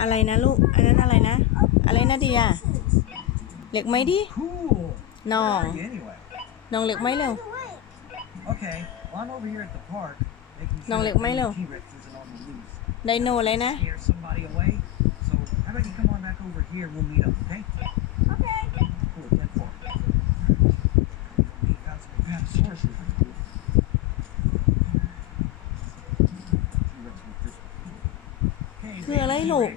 อะไรนะลูก อันนั้นอะไรนะ อะไรนะเดียเหล็กไหมดิน้องน้องเหล็กไหมเร็วน้องเหล็กไหมเร็ว ไดโนเลยนะ Okay. คืออะไรลูก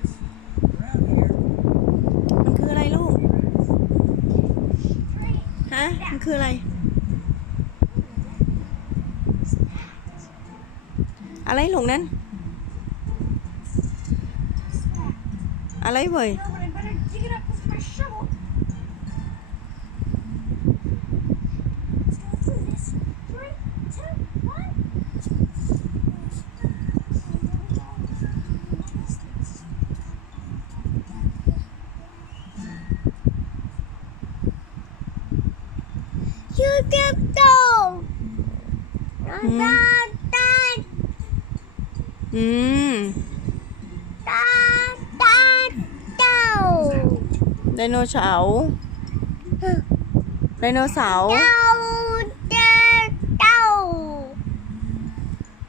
มันคืออะไรลูก ฮะ มันคืออะไร อะไรหลงนั้น อะไรเว้ย chưa tiếp tục. Ừ. ta ta ừ. ta ta tàu dinosaur. Dinosaur. Tàu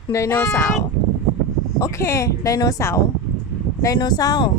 dinosaur. Ok dinosaur. Dinosaur.